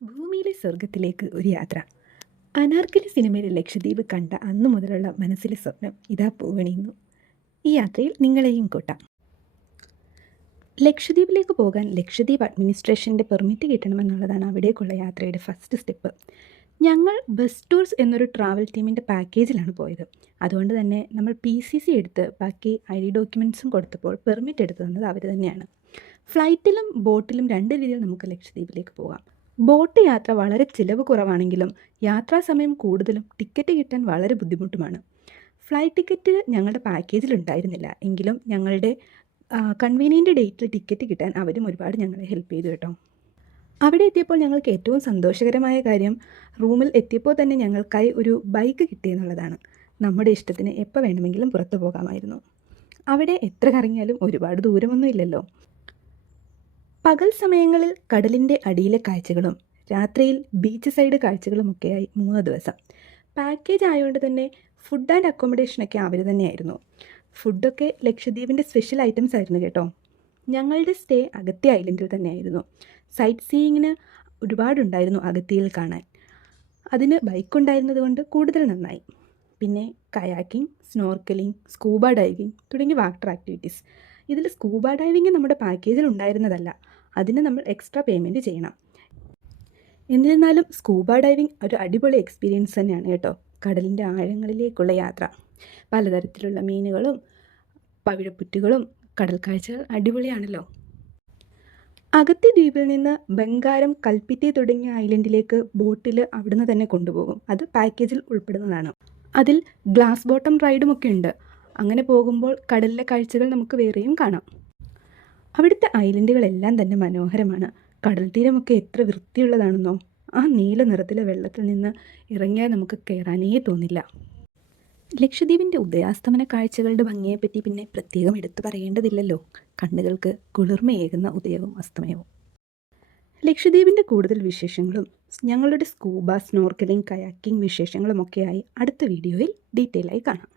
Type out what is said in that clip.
ഭൂമിയിലെ സ്വർഗത്തിലേക്ക് ഒരു യാത്ര. അനാർക്കലി സിനിമയിലെ ലക്ഷദ്വീപ് കണ്ട അന്നു മുതലുള്ള മനസ്സിലെ സ്വപ്നം ഇതാ പൂവണിയുന്നു. ഈ യാത്രയിൽ നിങ്ങളെയും കൂട്ടാം. ലക്ഷദ്വീപിലേക്ക് പോകാൻ ലക്ഷദ്വീപ് അഡ്മിനിസ്ട്രേഷൻ്റെ പെർമിറ്റ് കിട്ടണമെന്നുള്ളതാണ് അവിടേക്കുള്ള യാത്രയുടെ ഫസ്റ്റ് സ്റ്റെപ്പ്. ഞങ്ങൾ ബസ് ടൂർസ് എന്നൊരു ട്രാവൽ ടീമിൻ്റെ പാക്കേജിലാണ് പോയത്. അതുകൊണ്ട് തന്നെ നമ്മൾ PCC എടുത്ത് ബാക്കി ID ഡോക്യുമെൻറ്റ്സും കൊടുത്തപ്പോൾ പെർമിറ്റ് എടുത്തു തന്നത് അവർ തന്നെയാണ്. ഫ്ലൈറ്റിലും ബോട്ടിലും രണ്ട് രീതിയിൽ നമുക്ക് ലക്ഷദ്വീപിലേക്ക് പോകാം. ബോട്ട് യാത്ര വളരെ ചിലവ് കുറവാണെങ്കിലും യാത്രാ സമയം കൂടുതലും ടിക്കറ്റ് കിട്ടാൻ വളരെ ബുദ്ധിമുട്ടുമാണ്. ഫ്ലൈറ്റ് ടിക്കറ്റ് ഞങ്ങളുടെ പാക്കേജിൽ ഉണ്ടായിരുന്നില്ല എങ്കിലും ഞങ്ങളുടെ കൺവീനിയൻ്റ് ഡേറ്റിൽ ടിക്കറ്റ് കിട്ടാൻ അവരും ഒരുപാട് ഞങ്ങളെ ഹെൽപ്പ് ചെയ്തു കേട്ടോ. അവിടെ എത്തിയപ്പോൾ ഞങ്ങൾക്ക് ഏറ്റവും സന്തോഷകരമായ കാര്യം റൂമിൽ എത്തിയപ്പോൾ തന്നെ ഞങ്ങൾക്കായി ഒരു ബൈക്ക് കിട്ടിയെന്നുള്ളതാണ്. നമ്മുടെ ഇഷ്ടത്തിന് എപ്പോൾ വേണമെങ്കിലും പുറത്തു പോകാമായിരുന്നു. അവിടെ എത്ര കറങ്ങിയാലും ഒരുപാട് ദൂരമൊന്നും ഇല്ലല്ലോ. പകൽ സമയങ്ങളിൽ കടലിൻ്റെ അടിയിലെ കാഴ്ചകളും രാത്രിയിൽ ബീച്ച് സൈഡ് കാഴ്ചകളുമൊക്കെയായി 3 ദിവസം. പാക്കേജ് ആയതുകൊണ്ട് തന്നെ ഫുഡ് ആൻഡ് അക്കോമഡേഷനൊക്കെ അവർ തന്നെയായിരുന്നു. ഫുഡൊക്കെ ലക്ഷദ്വീപിൻ്റെ സ്പെഷ്യൽ ഐറ്റംസ് ആയിരുന്നു കേട്ടോ. ഞങ്ങളുടെ സ്റ്റേ അഗത്തി ഐലൻഡിൽ തന്നെയായിരുന്നു. സൈറ്റ് സീയിങ്ങിന് ഒരുപാടുണ്ടായിരുന്നു അഗത്തിയിൽ കാണാൻ. അതിന് ബൈക്ക് ഉണ്ടായിരുന്നത് കൊണ്ട് കൂടുതൽ നന്നായി. പിന്നെ കയാക്കിംഗ്, സ്നോർക്കലിംഗ്, സ്കൂബ ഡൈവിംഗ് തുടങ്ങിയ വാട്ടർ ആക്ടിവിറ്റീസ്. ഇതിൽ സ്കൂബ ഡൈവിംഗ് നമ്മുടെ പാക്കേജിൽ ഉണ്ടായിരുന്നതല്ല, അതിന് നമ്മൾ എക്സ്ട്രാ പേയ്മെൻറ്റ് ചെയ്യണം. എന്നിരുന്നാലും സ്കൂബ ഡൈവിംഗ് ഒരു അടിപൊളി എക്സ്പീരിയൻസ് തന്നെയാണ് കേട്ടോ. കടലിൻ്റെ ആഴങ്ങളിലേക്കുള്ള യാത്ര, പലതരത്തിലുള്ള മീനുകളും പവിഴപ്പുറ്റുകളും കടൽ കാഴ്ചകൾ അടിപൊളിയാണല്ലോ. അഗത്തി ദ്വീപിൽ നിന്ന് ബംഗാരം, കൽപ്പിറ്റി തുടങ്ങിയ ഐലൻഡിലേക്ക് ബോട്ടിൽ അവിടുന്ന് തന്നെ കൊണ്ടുപോകും. അത് പാക്കേജിൽ ഉൾപ്പെടുന്നതാണ്. അതിൽ ഗ്ലാസ് ബോട്ടം റൈഡുമൊക്കെ ഉണ്ട്. അങ്ങനെ പോകുമ്പോൾ കടലിലെ കാഴ്ചകൾ നമുക്ക് വേറെയും കാണാം. അവിടുത്തെ ഐലൻഡുകളെല്ലാം തന്നെ മനോഹരമാണ്. കടൽ തീരമൊക്കെ എത്ര വൃത്തിയുള്ളതാണെന്നോ. ആ നീല നിറത്തിലെ വെള്ളത്തിൽ നിന്ന് ഇറങ്ങിയാൽ നമുക്ക് കയറാനേ തോന്നില്ല. ലക്ഷദ്വീപിൻ്റെ ഉദയാസ്തമന കാഴ്ചകളുടെ ഭംഗിയെപ്പറ്റി പിന്നെ പ്രത്യേകം എടുത്തു പറയേണ്ടതില്ലല്ലോ. കണ്ണുകൾക്ക് കുളിർമയേകുന്ന ഉദയവും അസ്തമയവും. ലക്ഷദ്വീപിൻ്റെ കൂടുതൽ വിശേഷങ്ങളും ഞങ്ങളുടെ സ്കൂബ, സ്നോർക്കലിംഗ്, കയാക്കിംഗ് വിശേഷങ്ങളുമൊക്കെയായി അടുത്ത വീഡിയോയിൽ ഡീറ്റെയിൽ ആയി കാണാം.